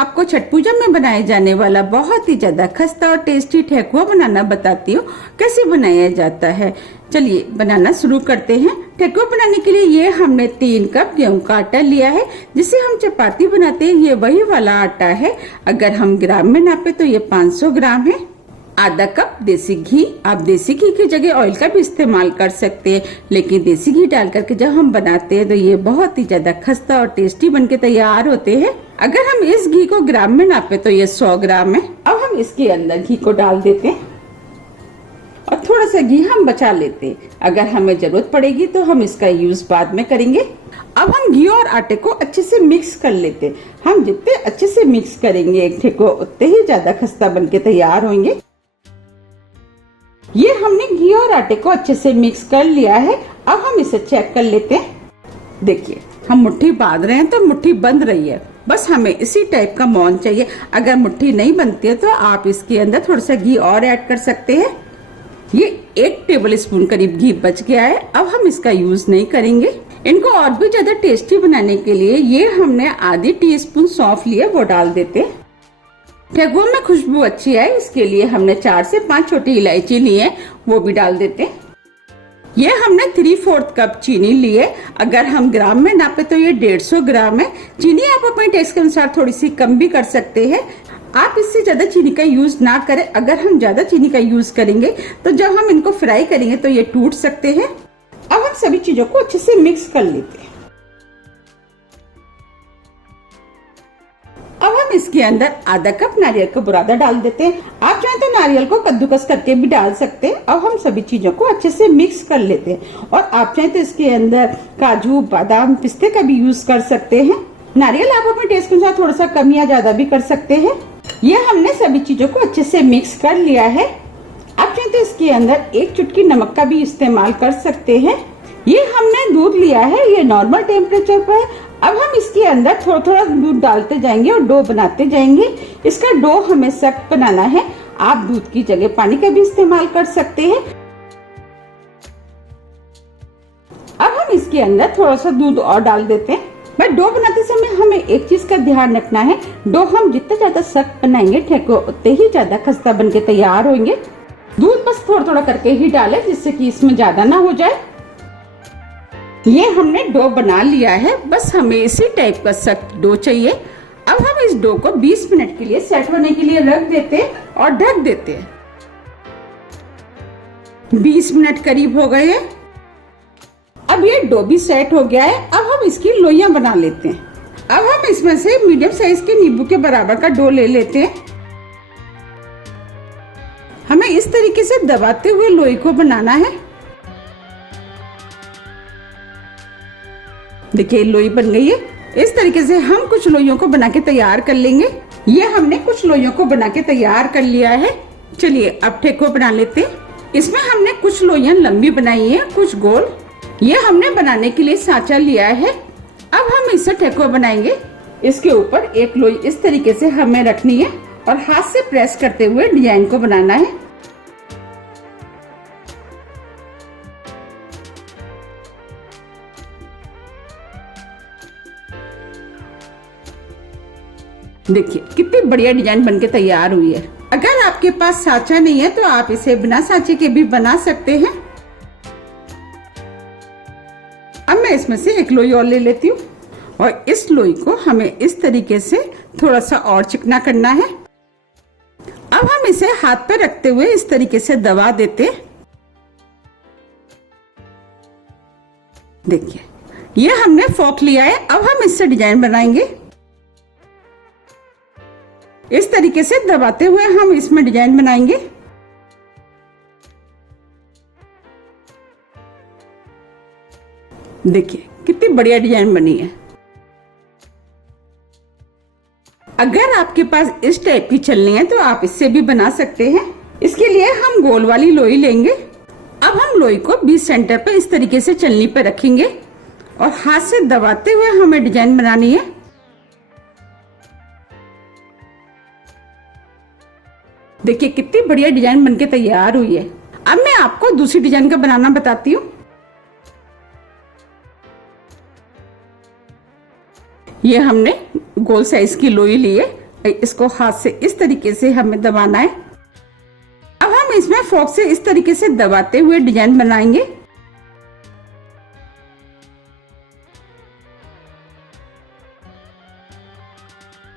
आपको छठ पूजा में बनाए जाने वाला बहुत ही ज्यादा खस्ता और टेस्टी ठेकुआ बनाना बताती हूँ कैसे बनाया जाता है। चलिए बनाना शुरू करते हैं। ठेकुआ बनाने के लिए ये हमने 3 कप गेहूं का आटा लिया है, जिसे हम चपाती बनाते हैं। ये वही वाला आटा है। अगर हम ग्राम में नापे तो ये 500 ग्राम है। आधा कप देसी घी। आप देसी घी की जगह ऑयल का भी इस्तेमाल कर सकते हैं, लेकिन देसी घी डाल करके जब हम बनाते हैं तो ये बहुत ही ज्यादा खस्ता और टेस्टी बनके तैयार होते हैं। अगर हम इस घी को ग्राम में नापे तो ये 100 ग्राम है। अब हम इसके अंदर घी को डाल देते हैं और थोड़ा सा घी हम बचा लेते हैं। अगर हमें जरूरत पड़ेगी तो हम इसका यूज बाद में करेंगे। अब हम घी और आटे को अच्छे से मिक्स कर लेते हैं। हम जितने अच्छे से मिक्स करेंगे एक ठेकुआ उतने ही ज्यादा खस्ता बनके तैयार होंगे। ये हमने घी और आटे को अच्छे से मिक्स कर लिया है। अब हम इसे चेक कर लेते हैं। देखिए हम मुट्ठी बांध रहे हैं तो मुट्ठी बंध रही है। बस हमें इसी टाइप का मौन चाहिए। अगर मुट्ठी नहीं बनती है तो आप इसके अंदर थोड़ा सा घी और ऐड कर सकते हैं। ये 1 टेबल स्पून करीब घी बच गया है। अब हम इसका यूज नहीं करेंगे। इनको और भी ज्यादा टेस्टी बनाने के लिए ये हमने आधी टीस्पून सौंफ लिया, वो डाल देते हैं। ठेकुआ में खुशबू अच्छी आए इसके लिए हमने 4 से 5 छोटी इलायची ली है, वो भी डाल देते हैं। ये हमने 3/4 कप चीनी ली है। अगर हम ग्राम में नापे तो ये 150 ग्राम है। चीनी आप अपने टेस्ट के अनुसार थोड़ी सी कम भी कर सकते हैं। आप इससे ज्यादा चीनी का यूज ना करें। अगर हम ज्यादा चीनी का यूज करेंगे तो जब हम इनको फ्राई करेंगे तो ये टूट सकते हैं। अब हम सभी चीजों को अच्छे से मिक्स कर लेते हैं। अब हम इसके अंदर आधा कप नारियल का बुरादा डाल देते हैं। आप चाहें तो नारियल को कद्दूकस करके भी डाल सकते हैं। अब हम सभी चीजों को अच्छे से मिक्स कर लेते हैं। और आप चाहें तो इसके अंदर काजू, बादाम, पिस्ते का भी यूज कर सकते हैं। नारियल आप अपने टेस्ट के अनुसार थोड़ा सा कम या ज्यादा भी कर सकते हैं। ये हमने सभी चीजों को अच्छे से मिक्स कर लिया है। आप चाहें तो इसके अंदर 1 चुटकी नमक का भी इस्तेमाल कर सकते हैं। ये हमने दूध लिया है, ये नॉर्मल टेम्परेचर पर है। अब हम इसके अंदर थोड़ा थोड़ा दूध डालते जाएंगे और डो बनाते जाएंगे। इसका डो हमें सख्त बनाना है। आप दूध की जगह पानी का भी इस्तेमाल कर सकते हैं। अब हम इसके अंदर थोड़ा सा दूध और डाल देते हैं। बट डो बनाते समय हमें एक चीज का ध्यान रखना है, डो हम जितना ज्यादा सख्त बनाएंगे ठेकुआ उतने ही ज्यादा खस्ता बनके तैयार होंगे। दूध बस थोड़ा थोड़ा करके ही डालें, जिससे कि इसमें ज्यादा ना हो जाए। ये हमने डो बना लिया है। बस हमें इसी टाइप का सख्त डो चाहिए। अब हम इस डो को 20 मिनट के लिए सेट होने के लिए रख देते हैं और ढक देते हैं। 20 मिनट करीब हो गए हैं। अब ये डो भी सेट हो गया है। अब हम इसकी लोइयां बना लेते हैं। अब हम इसमें से मीडियम साइज के नींबू के बराबर का डो ले लेते हैं। हमें इस तरीके से दबाते हुए लोई को बनाना है। देखिए लोई बन गई है। इस तरीके से हम कुछ लोइयों को बना के तैयार कर लेंगे। ये हमने कुछ लोइयों को बना के तैयार कर लिया है। चलिए अब ठेकुआ बना लेते हैं। इसमें हमने कुछ लोइयां लंबी बनाई है, कुछ गोल। ये हमने बनाने के लिए सांचा लिया है। अब हम इससे ठेकुआ बनाएंगे। इसके ऊपर एक लोई इस तरीके से हमें रखनी है और हाथ से प्रेस करते हुए डिजाइन को बनाना है। देखिए कितनी बढ़िया डिजाइन बनके तैयार हुई है। अगर आपके पास सांचा नहीं है तो आप इसे बिना सांचे के भी बना सकते हैं। अब मैं इसमें से एक लोई और ले लेती हूँ और इस लोई को हमें इस तरीके से थोड़ा सा और चिकना करना है। अब हम इसे हाथ पर रखते हुए इस तरीके से दबा देते हैं। देखिए ये हमने फोक लिया है। अब हम इससे डिजाइन बनाएंगे। इस तरीके से दबाते हुए हम इसमें डिजाइन बनाएंगे। देखिए कितनी बढ़िया डिजाइन बनी है। अगर आपके पास इस टाइप की छलनी है तो आप इससे भी बना सकते हैं। इसके लिए हम गोल वाली लोई लेंगे। अब हम लोई को बीच सेंटर पे इस तरीके से छलनी पे रखेंगे और हाथ से दबाते हुए हमें डिजाइन बनानी है। देखिए कितनी बढ़िया डिजाइन बनके तैयार हुई है। अब मैं आपको दूसरी डिजाइन का बनाना बताती हूँ। ये हमने गोल साइज की लोई ली है। इसको हाथ से इस तरीके से हमें दबाना है। अब हम इसमें फोर्क से इस तरीके से दबाते हुए डिजाइन बनाएंगे।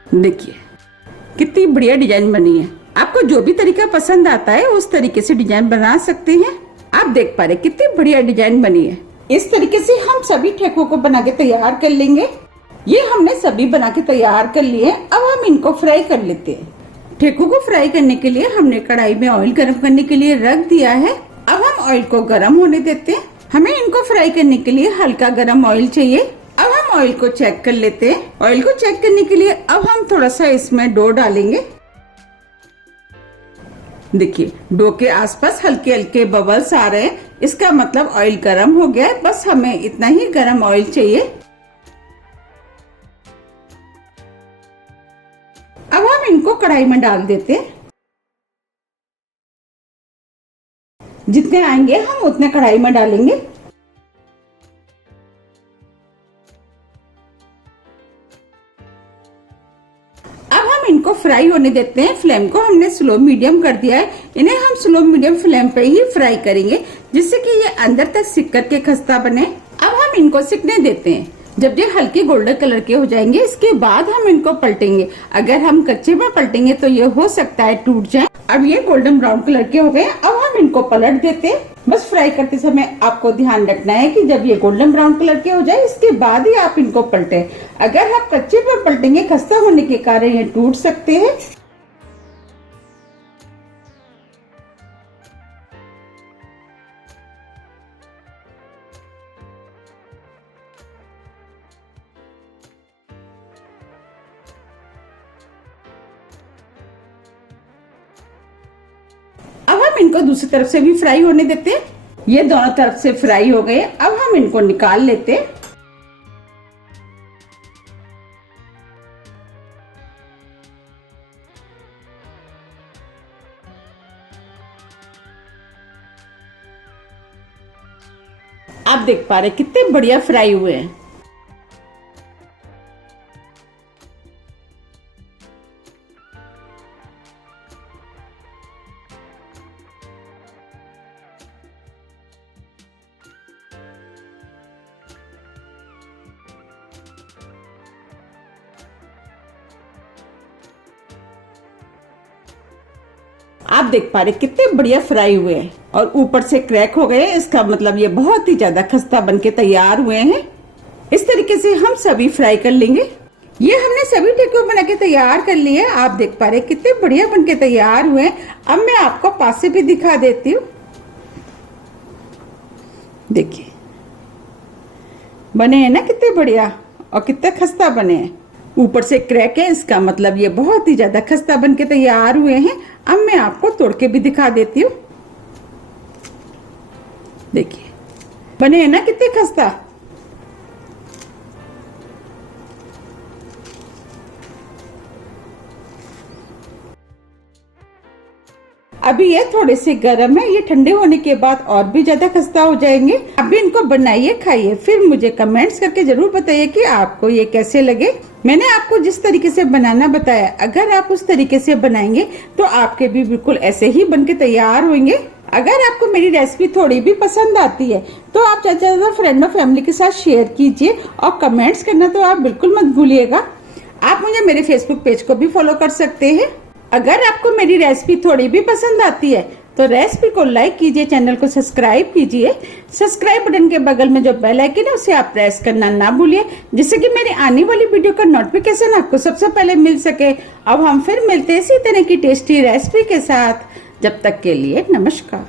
देखिए कितनी बढ़िया डिजाइन बनी है। आपको जो भी तरीका पसंद आता है उस तरीके से डिजाइन बना सकते हैं। आप देख पा रहे कितनी बढ़िया डिजाइन बनी है। इस तरीके से हम सभी ठेकों को बना के तैयार कर लेंगे। ये हमने सभी बना के तैयार कर लिए। अब हम इनको फ्राई कर लेते हैं। ठेकों को फ्राई करने के लिए हमने कढ़ाई में ऑयल गर्म करने के लिए रख दिया है। अब हम ऑयल को गर्म होने देते हैं। हमें इनको फ्राई करने के लिए हल्का गर्म ऑयल चाहिए। अब हम ऑयल को चेक कर लेते हैं। ऑयल को चेक करने के लिए अब हम थोड़ा सा इसमें डो डालेंगे। देखिए डो के आसपास हल्के हल्के बबल्स आ रहे हैं, इसका मतलब ऑयल गर्म हो गया है। बस हमें इतना ही गर्म ऑयल चाहिए। अब हम इनको कढ़ाई में डाल देते हैं। जितने आएंगे हम उतने कढ़ाई में डालेंगे। अब हम इनको फ्राई होने देते हैं। फ्लेम को हमने स्लो मीडियम कर दिया है। इन्हें हम स्लो मीडियम फ्लेम पे ही फ्राई करेंगे, जिससे कि ये अंदर तक सिक करके खस्ता बने। अब हम इनको सिकने देते हैं। जब ये हल्के गोल्डन कलर के हो जाएंगे, इसके बाद हम इनको पलटेंगे। अगर हम कच्चे में पलटेंगे तो ये हो सकता है टूट जाए। अब ये गोल्डन ब्राउन कलर के हो गए। अब हम इनको पलट देते हैं। बस फ्राई करते समय आपको ध्यान रखना है कि जब ये गोल्डन ब्राउन कलर के हो जाए, इसके बाद ही आप इनको पलटें। अगर आप कच्चे में पलटेंगे, खस्ता होने के कारण ये टूट सकते हैं। अब हम इनको दूसरी तरफ से भी फ्राई होने देते हैं। ये दोनों तरफ से फ्राई हो गए। अब हम इनको निकाल लेते हैं। आप देख पा रहे कितने बढ़िया फ्राई हुए हैं। आप देख पा रहे कितने बढ़िया फ्राई हुए हैं और ऊपर से क्रैक हो गए। इसका मतलब ये बहुत ही ज्यादा खस्ता बनके तैयार हुए हैं। इस तरीके से हम सभी फ्राई कर लेंगे। ये हमने सभी ठेकुए बना के तैयार कर लिए। आप देख पा रहे कितने बढ़िया बनके तैयार हुए हैं। अब मैं आपको पास से भी दिखा देती हूँ। देखिए बने हैं ना कितने बढ़िया और कितने खस्ता बने हैं। ऊपर से क्रैक है, इसका मतलब ये बहुत ही ज्यादा खस्ता बनके तैयार हुए हैं। अब मैं आपको तोड़ के भी दिखा देती हूँ। देखिए बने हैं ना कितने खस्ता। अभी ये थोड़े से गर्म है, ये ठंडे होने के बाद और भी ज्यादा खस्ता हो जाएंगे। अभी इनको बनाइए, खाइए, फिर मुझे कमेंट्स करके जरूर बताइए कि आपको ये कैसे लगे। मैंने आपको जिस तरीके से बनाना बताया, अगर आप उस तरीके से बनाएंगे तो आपके भी बिल्कुल ऐसे ही बनके तैयार होंगे। अगर आपको मेरी रेसिपी थोड़ी भी पसंद आती है तो आप ज्यादा फ्रेंड और फैमिली के साथ शेयर कीजिए और कमेंट्स करना तो आप बिल्कुल मत भूलिएगा। आप मुझे मेरे फेसबुक पेज को भी फॉलो कर सकते हैं। अगर आपको मेरी रेसिपी थोड़ी भी पसंद आती है तो रेसिपी को लाइक कीजिए, चैनल को सब्सक्राइब कीजिए। सब्सक्राइब बटन के बगल में जो बेल आइकन है उसे आप प्रेस करना ना भूलिए, जिससे कि मेरी आने वाली वीडियो का नोटिफिकेशन आपको सबसे पहले मिल सके। अब हम फिर मिलते हैं इसी तरह की टेस्टी रेसिपी के साथ। जब तक के लिए नमस्कार।